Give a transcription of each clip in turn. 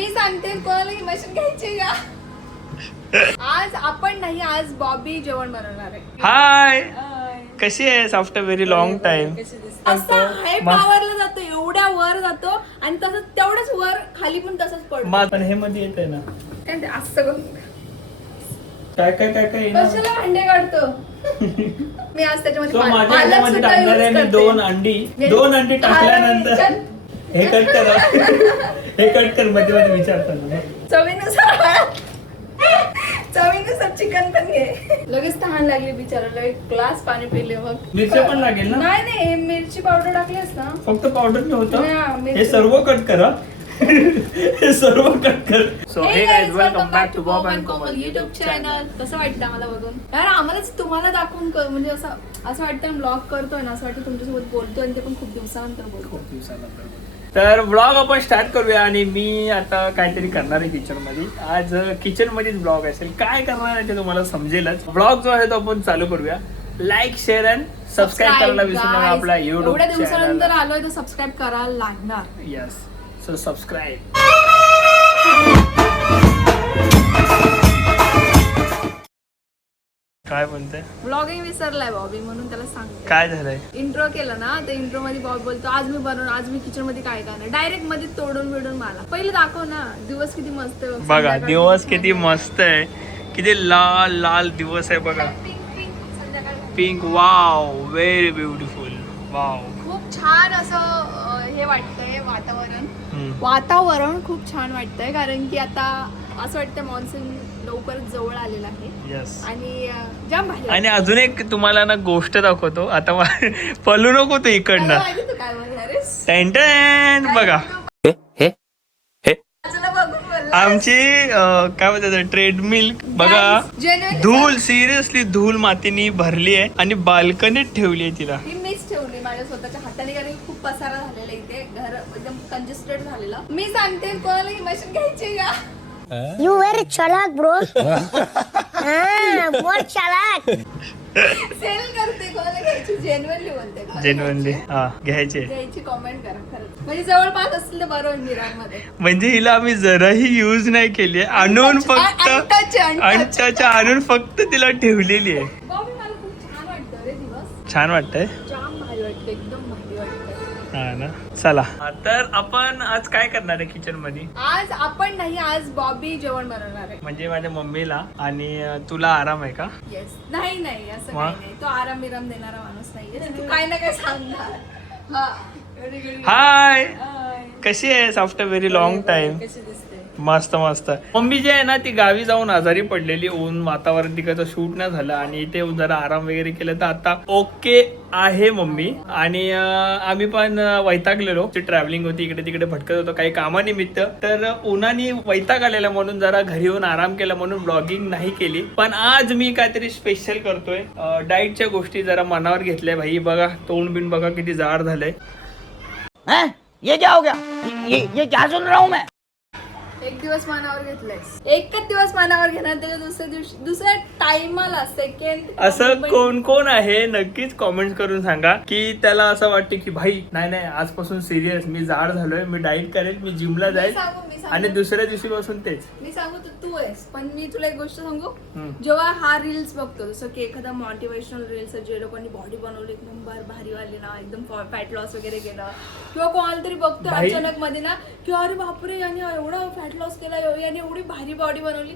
मी सांगते कोणाला ही मशीन घ्यायची का. आज आपण नाही, आज बॉबी जेवण बनवणार आहे. हाय, कशी आहेस आफ्टर व्हेरी लॉंग टाइम. असा हाय पॉवरला जातो, एवढ्या वर जातो आणि तसंच तेवढंच वर खाली पण तसंच पडतो. पण हे मध्ये येत आहे ना काय ते असं करून काय काय काय काय येणार? कशाला अंडे काढतो. मी आज त्याच्यामध्ये माझ्या पालक अंड्यामध्ये सुद्धा टाकणार आहे use मी करते. 2 अंडी टाकल्यानंतर हे कट कर हे कट कर मध्ये मध्ये विचारताना चवीनुसार चिकन पण घे. लगेच तहान लागली बिचाराला, एक ग्लास पाणी पिले. मग मिरची पण लागेल ना? नाही मिरची पावडर टाकलीस ना. फक्त पावडर नाही होतं, नाही, हे सर्व कट करा. हे सर्व कट कर. So hey guys, welcome back to Bob and Komal YouTube channel. कसं वाटतं आम्हाला बघून यार? आम्हालाच तुम्हाला दाखवून म्हणजे असं वाटतं ब्लॉग करतोय ना, असं वाटतं तुमच्यासोबत बोलतोय आणि ते पण खूप दिवसानंतर बोलतो. तर ब्लॉग आपण स्टार्ट करूया. आणि मी आता काहीतरी करणार आहे किचन मध्ये. आज किचन मध्येच ब्लॉग असेल. काय करणार आहे ते तुम्हाला समजेलच. ब्लॉग जो आहे तो आपण चालू करूया. लाईक, शेअर अँड सबस्क्राईब करायला विसरू नका आपला युट्यूब एवढ्या चॅनल. दिवसानंतर आलोय तर सबस्क्राईब करायला लागणार. Yes, so subscribe. काय म्हणते? ब्लॉगिंग विसरलाय बॉबी, म्हणून त्याला सांगते. काय झालंय? इंट्रो केलं ना, तर इंट्रो मध्ये बॉबी बोलतो आज मी किचन मध्ये काय करणार. डायरेक्ट मध्ये तोडून बिडून मला पहिले दाखव ना. दिवस किती मस्त आहे. बघा दिवस किती मस्त आहे, किती लाल लाल दिवस आहे बघा. Pink, wow, very beautiful, wow. खूप छान असं हे वाटतंय वातावरण खूप छान वाटतंय. कारण की आता असं वाटतं मान्सून लवकरच जवळ आलेला आहे. यस. आणि जाम भारी. आणि अजून एक तुम्हाला ना गोष्ट दाखवतो. आता पळू नको तू इकडनं. तू काय बोलणार आहेस? टेंटन बघा, आमची काय म्हणतात ट्रेडमिल बघा. धूल, सिरियसली धूल मातीने भरली आहे आणि बाल्कनीत ठेवली आहे तिला. ही मीच ठेवली माझ्या स्वतःच्या हाताने, कारण खूप पसारा झालेला इथे. घर एकदम कंजेस्टेड झालेलं. मी सांगते कोणाला ही मशीन घ्यायची का. You very chalak, bro. बहुत चालाक. सेल करते, कोणाला घ्यायची जेन्युइनली बोलते. जेन्युइनली घ्यायचे. घ्यायची कमेंट करा खरंच. म्हणजे जवळपास असतील तर बरं होईल मिरांमध्ये. म्हणजे हिला आम्ही जराही युज नाही केली, आणून फक्त आणून फक्त तिला ठेवलेली आहे. बॉबी, मला खूप छान वाटतं रे दिवस. छान वाटतंय. जाम भारी वाटतं, एकदम भारी वाटतं. हा ना. चला, तर आपण आज काय करणार आहे किचन मध्ये? आज आपण नाही, आज बॉबी जेवण बनवणार आहे. म्हणजे माझ्या मम्मीला. आणि तुला आराम आहे का? येस. नाही असं काही नाही. तो आराम विराम देणारा माणूस नाहीये. तू काय ना काय सांगणार. हाय, हाय. कशी आहेस आफ्टर व्हेरी लॉंग टाइम. कशी दिसते? मस्त मस्त. मम्मी जी आहे ना, ती गावी जाऊन आजारी पडलेली. ऊन वातावरण तिकडचं शूट नाही झालं आणि ते जरा आराम वगैरे केलं, तर आता ओके आहे मम्मी. आणि आम्ही पण वैतागलेलो. ट्रॅव्हलिंग होती, इकडे तिकडे भटकत होतो काही कामानिमित्त. तर उन्हाने वैताग आलेला म्हणून जरा घरी येऊन आराम केला, म्हणून ब्लॉगिंग नाही केली. पण आज मी काहीतरी स्पेशल करतोय. डाएटच्या गोष्टी जरा मनावर घेतल्या. भाई बघा, तोंड बिन बघा किती जाड झालंय. ये क्या हो गया? ये क्या सुन रहा हूँ मैं? एक दिवस मनावर घेतलंयस, एकच दिवस मनावर घेणार, त्याच्या दुसऱ्या टाइमाला सेकंड. असं कोण कोण आहे नक्कीच कॉमेंट करून सांगा की त्याला असं वाटते की भाई नाही आजपासून सिरियस मी जाड झालोय, मी डाईट करेल, मी जिमला जाईल. आणि दुसऱ्या दिवशीपासून तेच मी सांगू तू आहेस. पण मी तुला एक गोष्ट सांगू, जेव्हा हा रील्स बघतो, जसं की एखादा मोटिवेशनल रील्स जे लोकांनी बॉडी बनवली एकदम भारी वाली ना, एकदम फॅट लॉस वगैरे केलं, किंवा कोणाला तरी बघतो अचानक मध्ये ना की अरे बापरे याने एवढा फॅट लॉस केला, याने एवढी भारी बॉडी बनवली.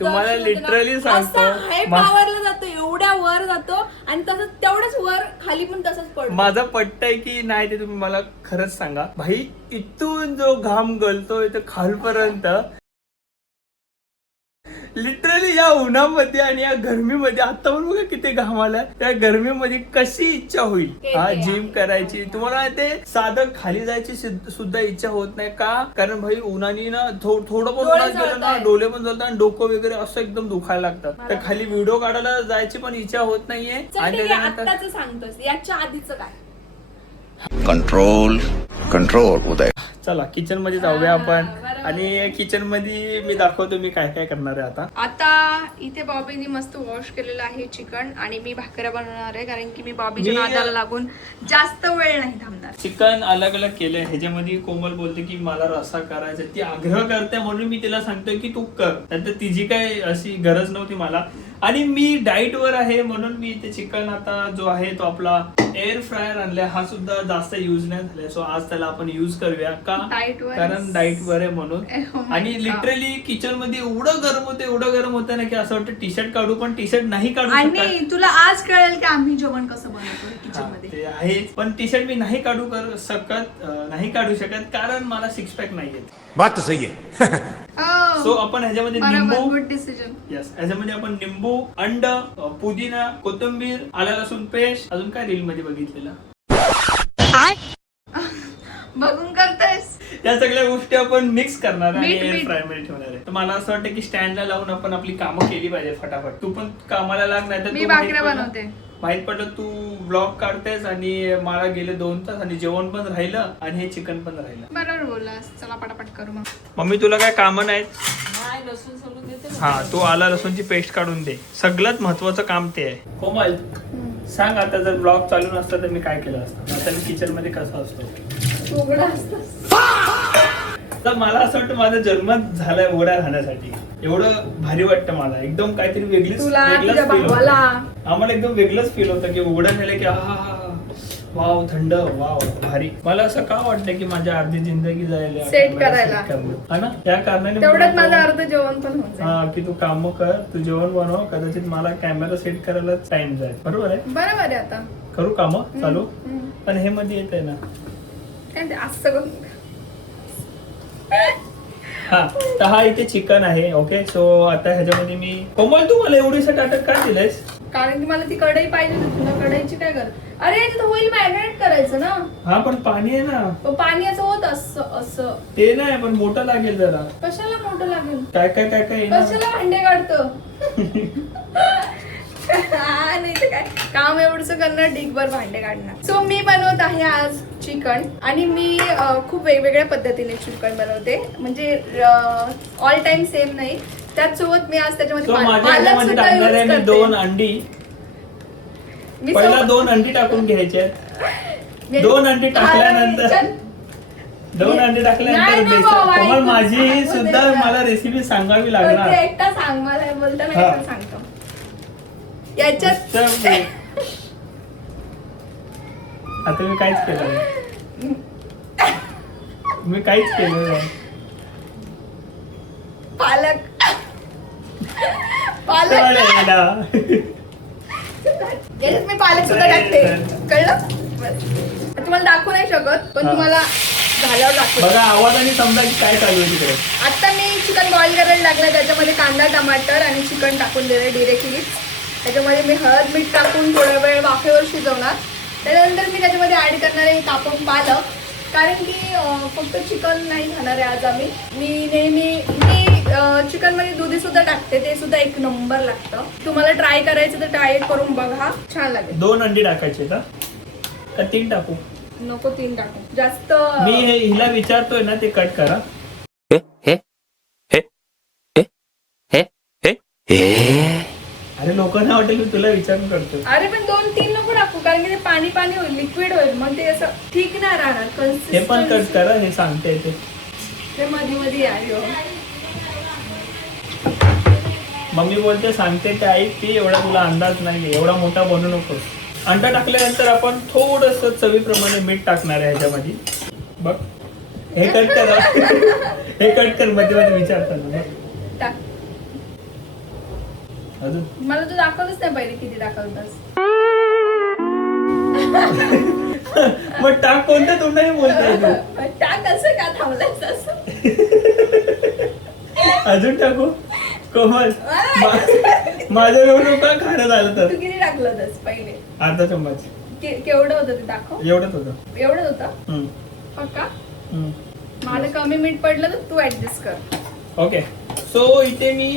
तुम्हाला लिटरली सांगतो, हाय पॉवरला जातो, एवढ्या वर जातो आणि तसंच तेवढंच वर खाली पण तसंच पडतो. माझं पटतंय की नाही ते तुम्ही मला खरंच सांगा. भाई इथून जो घाम गळतोय तर खालपर्यंत लिटरली या उन्हामध्ये आणि या गरमीमध्ये, आता पण बघा किती घाम आलाय, त्या गरमीमध्ये कशी इच्छा होईल हा जिम करायची. तुम्हाला ते साधं खाली जायची सुद्धा इच्छा होत नाही का? कारण भाई उन्हानी ना थोडं पण उन्हात गेलं ना, डोळे पण जळतात आणि डोकं वगैरे असं एकदम दुखायला लागतात. तर खाली व्हिडिओ काढायला जायची पण इच्छा होत नाहीये. आणि आताच सांगतोस, याच्या आधीच काय? कंट्रोल उदय. चला किचन मध्ये जाऊया आपण. आणि किचन मध्ये मी दाखवतो मी काय काय करणार आहे आता. आता इथे बॉबीने मस्त वॉश केलेलं आहे चिकन आणि मी भाकऱ्या बनवणार आहे कारण की मी बॉबीच्या मी- नादाला लागून जास्त वेळ नाही थांबणार. चिकन अलग अलग केलंय. ह्याच्यामध्ये कोमल बोलते की मला रस्सा करायचा, ती आग्रह करते म्हणून मी तिला सांगतोय की तू कर, नंतर तिची काय अशी गरज नव्हती मला. आणि मी डाईट वर आहे म्हणून मी ते चिकन आता जो आहे तो आपला एअर फ्रायर आणलाय. हा सुद्धा जास्त युज नाही झालाय, सो आज त्याला आपण युज करूया का, Diet वर. कारण डाईट वर आहे म्हणून. Oh my आणि God. लिटरली किचन मध्ये एवढं गरम होतं ना की असं वाटतं टी शर्ट काढू, पण टी शर्ट नाही काढू शकत. आणि तुला आज कळेल की आम्ही जेवण कसं बनवतो किचन हा, मध्ये. ते आहेच, पण टी शर्ट मी नाही काढू शकत कारण मला सिक्स पॅक नाही येत. बात तो सही है. सो आपण ह्याच्यामध्ये बरोबर, निंबू, गुड डिसिजन. यस, ह्याच्यामध्ये आपण निंबू, अंड, पुदिना, कोथिंबीर, आला लसूण पेस्ट, अजून काय रील मध्ये बघितलेलं, बघून करतेस. या सगळ्या गोष्टी आपण मिक्स करणार आहे आणि मीठ, एअर मीठ. फ्राय मध्ये ठेवणार आहे. तर मला असं वाटतं की स्टँडला लावून आपण आपली कामं केली पाहिजे फटाफट. तू पण कामाला लाग, नाही तर मी भाकऱ्या बनवते. माहित पडलं तू ब्लॉग काढतेस आणि मला गेले 2 तास आणि जेवण पण राहिलं आणि हे चिकन पण राहिलं. बरोबर बोललास. चला पटापट करू मग. मम्मी तुला काय कामं नाहीत? हा, तू आला लसूणची पेस्ट काढून दे. सगळ्यात महत्वाचं काम ते आहे. कोमल सांग, आता जर ब्लॉग चालू नसता तर मी काय केलं असतं, आता मी किचन मध्ये कसं असतो. उघडा असतोस. तर मला असं वाटतं माझा जन्मच झालाय उघडा राहण्यासाठी. एवढं भारी वाटतं मला, एकदम काहीतरी वेगळीच तुला वेगळंच तुझ्या feel होतं. भावाला आम्हाला एकदम वेगळंच फील होतं की उघडा झालं की हा वाव, थंड, वाव, भारी. मला असं का वाटतं की माझ्या अर्धी जिंदगी जायला Set करायला. हा ना, त्या कारणाने तेवढ्यात मला माझं तो- अर्ध जेवण पण होत जाईल. हा, की तू काम कर, तू जेवण बनव, कदाचित मला कॅमेरा सेट करायला टाइम जाईल. बरोबर आहे, बरोबर आहे. आता करू काम चालू. हम्म. पण हे मध्ये येत आहे ना. काय ते असं सगळं. हा, तर हा इथे चिकन आहे. ओके, सो आता ह्याच्यामध्ये मी, कोमल तू मला एवढीसा टाटक काय दिलंयस? कारण की मला ती कढई पाहिजे होती. तुला कढईची काय कर. अरे याच्यात होईल मॅरिनेट करायचं ना. हा, पण पाणी आहे ना. पण पाणी असं होत असं असं. ते नाही, पण मोठं लागेल जरा. कशाला मोठं लागेल. काय काय काय काय येणार? कशाला भांडे काढतो. नाही तर काय काम एवढंच करणार, ढीगभर भांडे काढणार. सो मी बनवत आहे आज चिकन आणि मी खूप वेगवेगळ्या पद्धतीने चिकन बनवते. म्हणजे ऑल टाइम सेम नाही. त्याचसोबत मी आज त्याच्यामध्ये So, माझ्या पालक ह्याच्यामध्ये सुद्धा टाकणार आहे use मी करते. 2 अंडी. मी पहिला सोबत- 2 अंडी टाकून घ्यायचे. मी- 2 अंडी टाकल्यानंतर चल. 2 अंडी नाही टाकल्यानंतर ना बेसन. बाबा, कोमल, ऐकून माझी सांगू दे सुद्धा ना. मला रेसिपी सांगावी ते लागणार. एकटा सांग मला बोलता मी हा. एकटा सांगतो. याच्यात तर आता मी काहीच केलं नाही. मी काहीच केलं नाही. पालक पालक चालेल. याच्यात मी पालक सुद्धा टाकते. कळलं. बस. तुम्हाला दाखवू नाही शकत पण हा. तुम्हाला झाल्यावर दाखवते. बघा आवाजाने समजा की काय चालू आहे तिकडे. आता मी चिकन बॉईल करायला लागलं. त्याच्यामध्ये कांदा, टमाटर आणि चिकन टाकून दिलं डिरेक्टली. त्याच्यामध्ये मी हळद मीठ टाकून थोडा वेळ वाफेवर शिजवणार. त्याच्यानंतर मी त्याच्यामध्ये ऍड करणार आहे कापून पालक. कारण की फक्त चिकन नाही खाणार आहे आज आम्ही. मी नेहमी चिकन मध्ये दुधी सुद्धा टाकते. ते सुद्धा एक नंबर लागतं. तुम्हाला ट्राय करायचं तर ट्राय करून बघा, छान लागेल. 2 अंडी टाकायचे का 3 टाकू? नको 3 टाकू जास्त. मी हिला विचारतोय ना, ते कट करा. अरे लोकांना वाटेल मी तुला विचारून करतो. अरे पण 2-3 नको टाकू कारण की ते पाणी पाणी होईल, लिक्विड होईल. मग ते असं ठीक नाही राहणार. हे पण कट Consistency- करा, हे सांगते ते. ते मध्ये मध्ये आहे. मम्मी बोलते सांगते ते ऐक, की एवढा तुला अंदाज नाही, एवढा मोठा बनवू नकोस. अंडा टाकल्यानंतर आपण थोडस चवीप्रमाणे मीठ टाकणार आहे ह्याच्यामध्ये. बघ, हे कट करा. हे कट कर, मध्ये मध्ये विचारताना. टाक. अजून मला तू दाखवलंच नाही पहिले किती दाखवतास. मग टाक कोणत्या तोंडाने बोलताय तू? टाक. असं का थांबलायस असं. अजून टाकू? कोमल, माझ्या एवढं का खाणं झालं तर? तू किती टाकलं होतंस पहिले. अर्धा चम्मच. केवढं होतं ते दाखव. एवढंच होतं. एवढं होतं पक्का. मला कमी मीठ पडलं तर तू ऍडजस्ट कर. ओके, सो इथे मी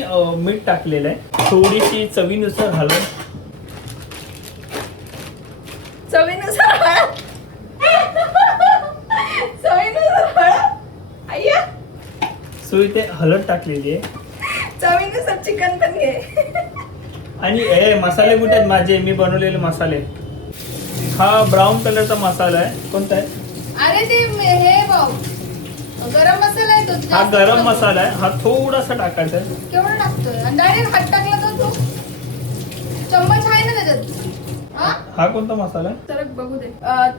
मीठ टाकलेलं आहे. थोडीशी चवीनुसार हलव. चवीनुसार हळद. चवीनुसार हळद. अय्या. सो इथे हळद टाकलेली आहे चवीनुसार चिकन पण घे. आणि मसाले कुठे आहेत माझे, मी बनवलेले मसाले. हा ब्राऊन कलरचा मसाला आहे. कोणता आहे? अरे ते हे बघ, गरम मसाला आहे तो. हा गरम मसाला आहे. हा थोडासा टाकायचा आहे. केवढा टाकतोय? आणि डायरेक्ट हात टाकला तर तू चम्मच आहे ना त्याच्यात. हा कोणता मसाला आहे? तर बघू दे.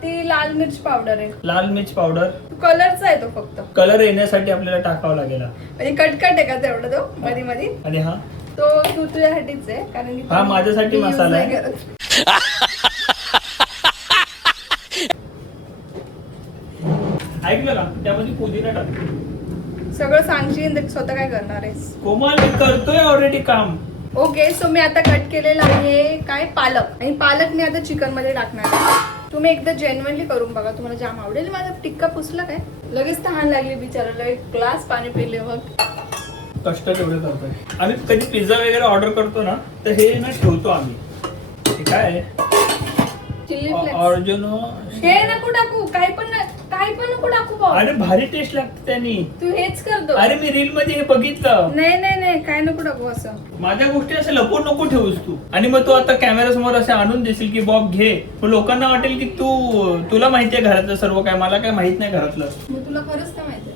ती लाल मिर्च पावडर आहे. लाल मिर्च पावडर कलरचा आहे तो फक्त. कलर येण्यासाठी आपल्याला टाकावा लागेल. म्हणजे कटकट आहे का तेवढा तो मध्ये मध्ये. आणि हा तो तू तुझ्यासाठीच आहे कारण की हा माझ्यासाठी मी use मसाला नाही आहे. करत. ऐकलं का, त्यामध्ये पुदिना टाक. सगळं सांगशील तर स्वतः काय करणार आहेस? कोमल मी करतोय ऑलरेडी काम. ओके, सो मी आता कट केलेला आहे काय पालक, आणि पालक मी आता चिकन मध्ये टाकणार आहे. तुम्ही एकदा जेन्युइनली करून बघा, तुम्हाला जाम आवडेल. माझा टिक्का पुसला काय, लगेच तहान लागली बिचारायला. एक ग्लास पाणी पिले मग. कष्ट तेवढे करतोय आम्ही. कधी पिझ्झा वगैरे ऑर्डर करतो ना तर हे ना ठेवतो आम्ही. हे काय आहे? Chilli flakes. ऑर्जिनो. हे नको टाकू, काही पण नको टाकू भाऊ. अरे भारी टेस्ट लागते त्यांनी. तू हेच करतो. अरे मी रील मध्ये हे बघितलं. नाही काय नको टाकू असं. माझ्या गोष्टी असं लपवून नको ठेवूस तू. आणि मग तू आता कॅमेरा समोर असे आणून देशील की बॉब घे, मग लोकांना वाटेल की तुला माहितीये घरातलं सर्व काय, मला काय माहित नाही घरातलं. मग तुला खरंच काय माहिती?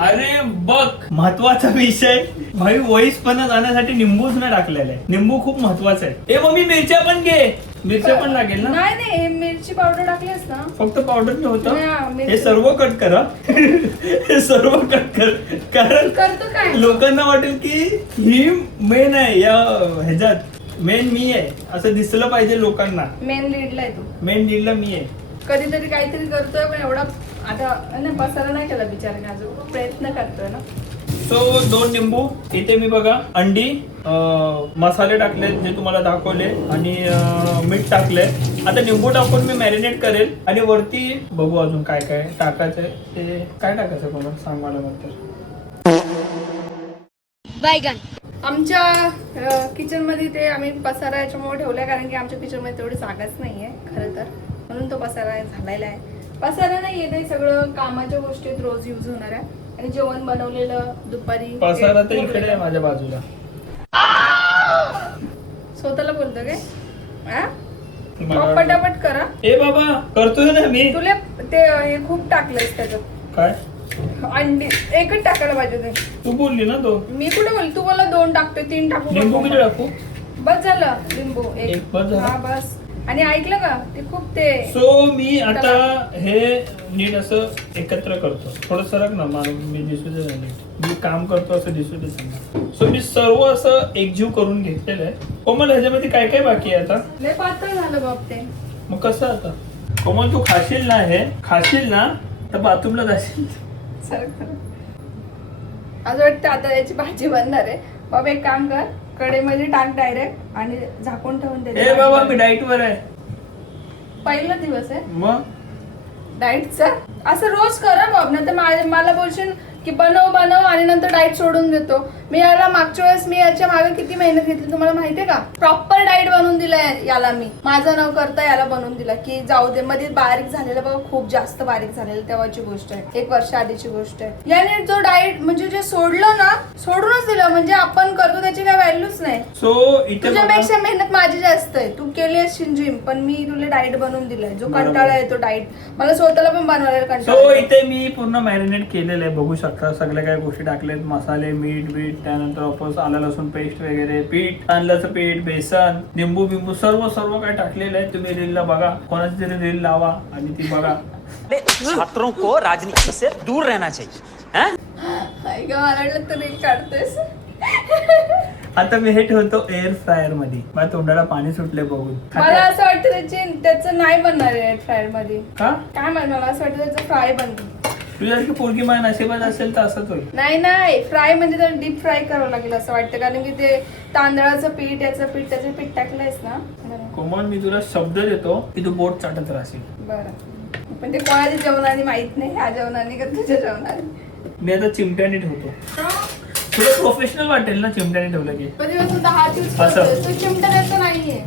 अरे बघ, महत्वाचा विषय भाई, वॉइस पण जाण्यासाठी निंबूच नाही टाकलेला आहे. निंबू खूप महत्वाचा आहे. मम्मी मिरच्या पण घे. मिरच्या पण लागेल ना? नाही मिरची पावडर टाकलीस ना. फक्त पावडर नाही होतं. नाही, मिरची. हे सर्व कट करा. हे सर्व कट कर, कारण करतो काय? लोकांना वाटेल की ही मेन आहे या ह्याच्यात. मेन मी आहे असं दिसलं पाहिजे लोकांना. मेन लीडला आहे तू. मेन लीडला मी आहे. कधीतरी काहीतरी करतोय पण एवढा आता नाही पसारा नाही केला बिचाराने, अजून प्रयत्न करतोय ना. सो 2 निंबू इथे मी बघा, अंडी, मसाले टाकले जे तुम्हाला दाखवले, आणि मीठ टाकले. आता निंबू टाकून मी मॅरिनेट करेल, आणि वरती बघू अजून काय काय टाकायचंय. ते काय टाकायचं कोणा सांग मला नंतर. आमच्या किचन मध्ये ते आम्ही पसारा याच्यामुळे ठेवलाय कारण की आमच्या किचन मध्ये तेवढी जागाच नाहीये खरं तर, म्हणून तो पसारा झालेला आहे. पसारा नाहीये, ते सगळं कामाच्या गोष्टीत रोज युज होणार आहे. आणि जेवण बनवलेलं दुपारी. पसारा तर इकडे आहे माझ्या बाजूला. स्वतःला बोलतो काय? पटापट करा. ए बाबा करतोय ना मी. तुला ते हे खूप टाकलंयस त्याच्यात. काय अंडी एकच टाकायला पाहिजे ते. तू बोलली ना तो. मी कुठे बोल, तू मला 2 टाकतोय, 3 टाकू. लिंबू किती टाकू? बस झालं लिंबू एक बस झालं? हा बस. आणि ऐकलं का, ते खूप ते. सो मी आता हे नीट असं एकत्र करतो. थोडं सरक ना मला, मी दिसू दे नीट. मी काम करतो असं दिसू दे सांगा. सो मी सर्व असं एकजीव करून घेतलेलं आहे. कोमल ह्याच्यामध्ये काय काय बाकी आहे आता? लय पातळ झालं बाप ते. मग कसं आता? कोमल तू खाशील ना, हे खाशील ना तर बाथरूमला जाशील. असं वाटतं आता याची भाजी बनणार आहे. बाबा एक काम कर, कढईमध्ये टाक डायरेक्ट आणि झाकून ठेवून दे. ए बाबा मी डाईट वर आहे. पहिला दिवस आहे मग डाएटचा. असं रोज करा बाब, ना तर मला बोलशील की बनव आणि नंतर डाएट सोडून देतो. मी याला मागच्या वेळेस मी याच्या मागे किती मेहनत घेतली तुम्हाला माहितीये का? प्रॉपर डाएट बनवून दिलाय याला मी. माझा न करता याला बनवून दिला की जाऊ दे. मध्ये बारीक झालेलं बघा, खूप जास्त बारीक झालेलं, तेव्हाची गोष्ट आहे, 1 वर्ष आधीची गोष्ट आहे. याने जो डाएट म्हणजे जे सोडलं ना, सोडूनच दिलं. म्हणजे आपण करतो त्याची काय व्हॅल्यूच नाही. सो इथे तुझ्यापेक्षा मेहनत माझी जास्त आहे. तू केली असशील जिम, पण मी तुला डाएट बनवून दिलाय. जो कंटाळा आहे तो डाएट मला स्वतःला पण बनवायला कंटाळा. सो इथे मी पूर्ण मॅरिनेट केलेलं आहे, बघू शकता. सगळ्या काही गोष्टी टाकलेत, मसाले, मीठ, त्यानंतर वापस आला लसूण पेस्ट वगैरे, पीठ, तांदळाचं पीठ, बेसन, निंबू बिंबू सर्व काय टाकलेलं आहे. तुम्ही रीलला बघा, कोणाची तरी रील लावा आणि ती बघा. छात्रों को राजनीति से दूर रहना चाहिए. मला वाटलं तू रील काढतोयस. आता मी हे ठेवतो एअर फ्रायर मध्ये. माझ्या तोंडाला पाणी सुटले बघून. मला असं वाटतं त्याचं नाही बनणार एअर फ्रायर मध्ये. का काय माहिती, मला असं वाटतं त्याचं फ्राय बनतं. तुझ्यासारखी पोरगी माझ्या नशिबात असेल तर असंच होईल. नाही फ्राय म्हणजे त्याला डीप फ्राय करावं लागेल असं वाटतं, कारण की ते तांदळाचं पीठ, त्याचं पीठ टाकलंयस ना. कोमल मी तुला शब्द देतो की तू बोट चाटत राहशील. बरं, पण ते कोणाच्या जेवणाने माहित नाही, ह्या जेवणाने का तुझ्या जेवणाने. मी आता चिमट्याने ठेवतो. तुला प्रोफेशनल वाटेल ना चिमट्याने ठेवलं की. कधीपासून हात यूज करतोय तू, चिमटा त्याचं नाहीये.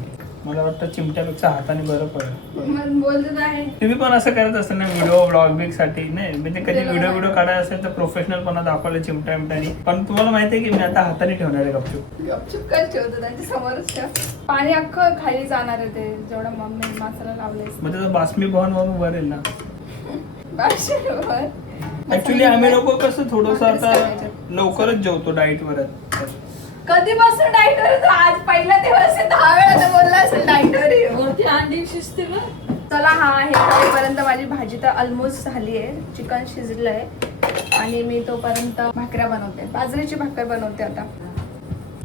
मला वाटतं चिमट्यापेक्षा हाताने बरं पडेल. मग बोलत आहे. तुम्ही पण असं करत असता ना व्हिडिओ ब्लॉगिंग साठी नाही म्हणजे कधी व्हिडिओ काढायला असेल तर प्रोफेशनलपणा दाखवलं चिमट्या मिमट्यानी. पण तुम्हाला माहिती आहे की मी आता हाताने ठेवणार आहे गपचूप. गपचूप काय ठेवतो त्यांच्या समोरच ठेव. पाणी अख्खं खाली जाणार आहे ते जेवढं मम्मी मसाला लावले. मग त्याचं बाष्पीभवन म्हणून बरेल ना. बाष्पीभवन ऍक्च्युली आम्ही लोक कसं थोडस आता लवकरच जेवतो डाएट वर. कधीपासून डाएट वर? आज पहिला दिवस आहे, 10 वेळा तर बोलला असेल डाएट वर. वरती अंडी शिजते ना. चला हा हे करेपर्यंत माझी भाजी तर ऑलमोस्ट झाली आहे. चिकन शिजलंय आणि मी तोपर्यंत भाकऱ्या बनवते. बाजरीची भाकर बनवते आता.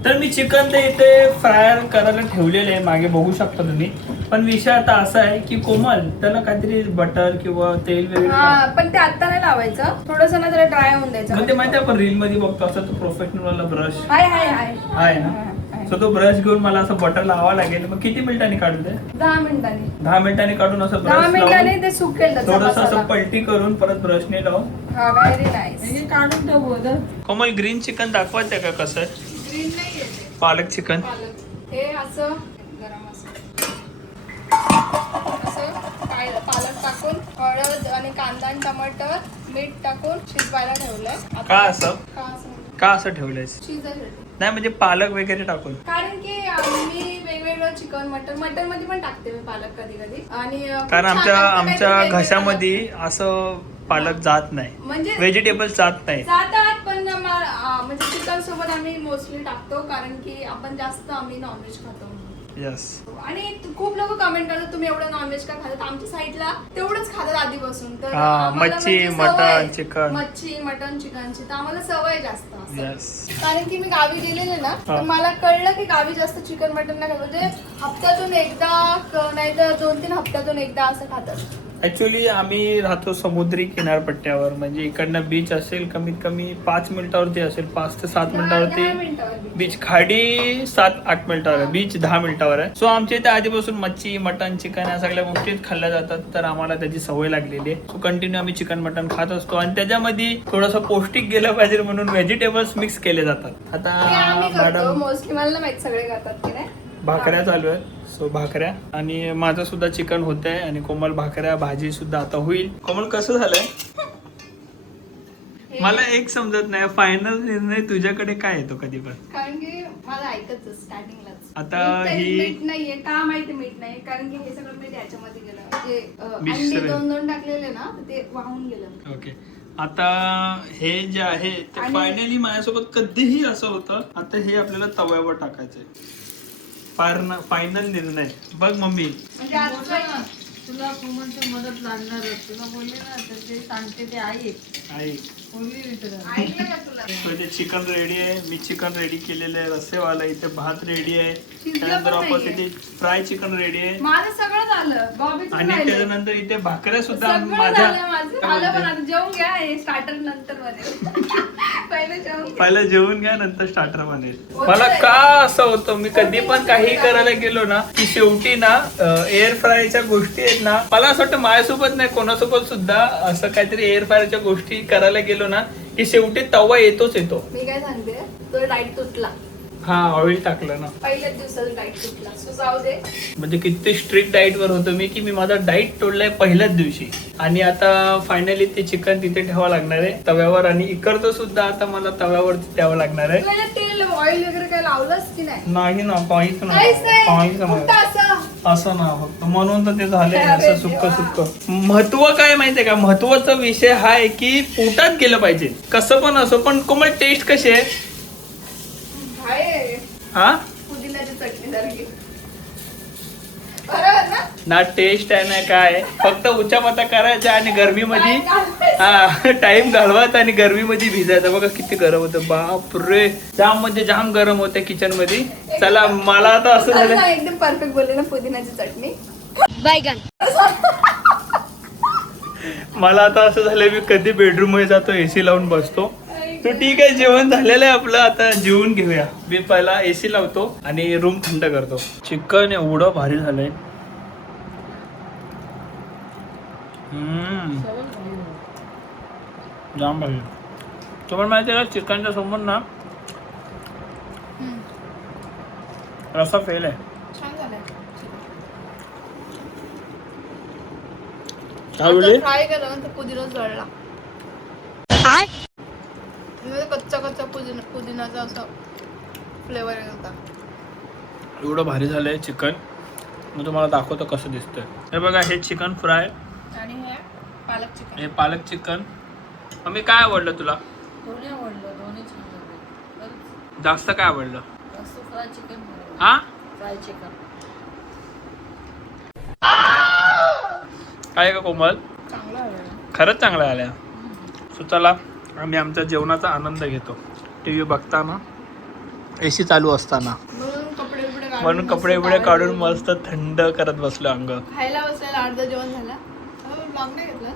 तर मी चिकन ते इथे फ्राय करायला ठेवलेले आहे मागे बघू शकता तुम्ही. पण विषय आता असा आहे की कोमल त्याला काहीतरी बटर किंवा तेल वगैरे हा पण ते आता नाही लावायचं. थोडस ना त्याला ड्राय होऊन द्यायचं. मग ते माहिती आपण रील मध्ये बघतो असं तो प्रोफेशनल वाला ब्रश हाय हाय हाय आहे ना. सो तो ब्रश घेऊन मला असं बटर लावावं लागेल. मग किती मिनिटांनी काढू ते? 10 मिनिटांनी. 10 मिनिटांनी काढून असं 10 ब्रश मिनिटांनी लावून ते सुकेल त्याचा थोडस असं मसाला. पलटी करून परत ब्रशने लावून. हा व्हेरी नाईस. म्हणजे काढून ठेव बोधर. कोमल ग्रीन चिकन दाखवायचं का कसं आहे? ग्रीन नाही येते पालक चिकन. पालक. हे असं गरम पालक टाकून हळद आणि कांदा आणि टमाटर मीठ टाकून शिजवायला ठेवलंय. आता- का असं? का असं? का असं ठेवलंयस? शिजायसाठी. नाही म्हणजे पालक वगैरे टाकून. कारण की मी वेगवेगळं चिकन मटन मध्ये पण टाकते मी पालक कधी कधी. आणि खूप कारण छान आमच्या लागतं आमच्या काहीतरी वेगवेगळं. घशामध्ये असं पालक जात नाही. म्हणजे व्हेजिटेबल्स जात नाही. जातात पण म्हणजे चिकन सोबत आम्ही मोस्टली टाकतो कारण की आपण जास्त आम्ही नॉनव्हेज खातो. यस. आणि खूप लोक कमेंट करतात तुम्ही एवढं नॉनव्हेज का खातात. आमच्या साईडला तेवढंच खातात आधीपासून. तर हा, आम्हाला मच्छी, म्हणजे मटण, सवय. चिकन. मच्छी मटन चिकनची तर आम्हाला सवय जास्त असं. यस. कारण की मी गावी गेलेले ना तर हा. मला कळलं की गावी जास्त चिकन मटन नाही खात. म्हणजे हप्त्यातून एकदा नाही तर 2-3 हप्त्यातून एकदा असं खातात. ऍक्च्युली आम्ही राहतो समुद्री किनारपट्ट्यावर. म्हणजे इकडनं बीच असेल कमीत कमी 5 मिनिटावरती असेल. 5 ते 7 10 मिनिटावरती मिनिटावर. बीच. खाडी 7-8 मिनिटावर आहे. बीच 10 मिनिटावर आहे. सो आमच्या इथे आधीपासून मच्छी मटन चिकन या सगळ्या गोष्टी खाल्ल्या जातात. तर आम्हाला त्याची सवय लागलेली आहे. सो कंटिन्यू आम्ही चिकन मटन खात असतो. आणि त्याच्यामध्ये थोडंसं पौष्टिक गेलं पाहिजे म्हणून व्हेजिटेबल्स मिक्स केले जातात. हे आता आम्ही करतो मॅडम मोस्टली. मला नाही माहित सगळे करतात की नाही. भाकऱ्या चालू आहेत. सो भाकऱ्या आणि माझं सुद्धा चिकन होत आहे आणि कोमल भाकऱ्या भाजी सुद्धा आता होईल. कोमल कसं झालंय? मला एक समजत नाही फायनल निर्णय तुझ्याकडे काय येतो कधी पण? कारण की मला ऐकत स्टार्टिंगलाच आता मीठ नाहीये. का माहिती मीठ नाही कारण की हे सगळं मीठ याच्यामध्ये गेलं. जे मिश्रण. अंडी 2-2 टाकलेले ना ते वाहून गेलं. ओके. आता हे जे आहे ते आणि- फायनली माझ्यासोबत कधीही असं होतं. आता हे आपल्याला तव्यावर टाकायचंय. फायनल निर्णय बघ मम्मी. म्हणजे आज बोलला ना, तुला कोमलची मदत लागणारच. तुला बोलले ना तर ते सांगते ते आई आई बोलली मी तुला. ऐकलं का तुला? म्हणजे चिकन रेडी आहे. मी चिकन रेडी केलेलं आहे. रस्सेवाला इथे भात रेडी आहे. शिजलं त्यानंतर पण ऑपोजिट नाहीये. फ्राय चिकन रेडी आहे. माझं सगळं झालं. बॉबीचं आणि राहिलंय. त्याच्यानंतर इथे भाकऱ्या सुद्धा सगळं माझ्या झालं माझं. झालं पण आता जेवून घ्या. हे स्टार्टर नंतर मध्ये. पहिले जेवून घ्या. पहिलं जेवून घ्या नंतर स्टार्टर बनेल. होतं मला आहे. का असं होतं मी कधी पण काही करायला गेलो ना की शेवटी ना एअर फ्रायच्या गोष्टी आहेत ना. मला असं वाटतं माझ्यासोबत नाही कोणासोबत सुद्धा असं काहीतरी एअर फ्रायच्या गोष्टी करायला गेलो ना की शेवटी तवा येतोच येतो. मी काय सांगते तो डाईट तुटला. हा ऑइल टाकलं ना पहिल्याच दिवसाचा डाईट तुटला. सो जाऊ दे. म्हणजे किती स्ट्रिक्ट डाईट वर होतो मी की मी माझा डाईट तोडलाय पहिल्याच दिवशी. आणि आता फायनली ते चिकन तिथे ठेवावं लागणार आहे तव्यावर. आणि इकडचं सुद्धा आता मला तव्यावरती द्यावं लागणार आहे. तुला तेल ऑइल वगैरे काय लावलंस की नाही? नाही ना काहीच काहीच नाही. काहीच फक्त नाही. असं. असं ना फक्त म्हणून तर ते झालंय अरे असं सुक्क देवा. सुक्क. महत्व काय माहितीये का? महत्वाचा विषय हा आहे की पोटात गेलं पाहिजे कसं पण असो. पण कोमल टेस्ट कशी आहे? आहे. हा पुदिन्याची चटणी सारखी. बरोबर ना? ना टेस्ट आहे ना काय. फक्त उचापता करायचा आणि गरमीमध्ये काय घालायचं? हा टाइम घालवायचा आणि गरमीमध्ये भिजायचं. बघा किती गरम होतं. बाप रे जाम म्हणजे जाम गरम होतं किचन मध्ये. चला मला आता असं झालं. असं एकदम परफेक्ट बोलले ना पुदिन्याची चटणी. मला आता असं झालं मी कधी बेडरूम मध्ये जातो एसी लावून बसतो. तो ठीक आहे जेवण झालेलं आहे आपलं. आता जेवून घेऊया. मी पहिला एसी लावतो आणि रूम थंड करतो. चिकन एवढं भारी झालंय. जाम भारी. तुम्हाला माहिती आहे का चिकनच्या समोर ना रस्सा फेल आहे. छान झालंय. काय बोलली? फ्राय केलं ना तर पुदिना जळला. कच्चा कच्चा पुदिनाचा असा फ्लेवर येत होता. एवढं भारी झालंय चिकन. मी तुम्हाला दाखवतो कसं दिसतंय. हे बघा, हे चिकन फ्राय आणि हे पालक चिकन. हे पालक चिकन. मम्मी काय आवडलं तुला? दोन्ही आवडलं, दोन्ही छान लागले. जास्त काय आवडलं? जास्त फ्राय चिकन, हा फ्राय चिकन. काय का कोमल? चांगला आहे. खरंच चांगलं आल्या. सो चला, आम्ही आमच्या जेवणाचा आनंद घेतो. टी व्ही बघताना, AC चालू असताना, म्हणून कपडे बिपडे काढून मस्त थंड करत बसलो अंग. खायला बसलेला अर्ध जेवण झाला. ब्लॉग नाही घेतला.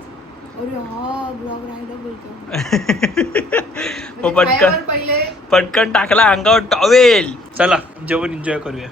अरे हा ब्लॉग राहिला बोलतो. पटकन पहिले पटकन टाकला अंगावर टॉवेल. चला जेवण एन्जॉय करूया.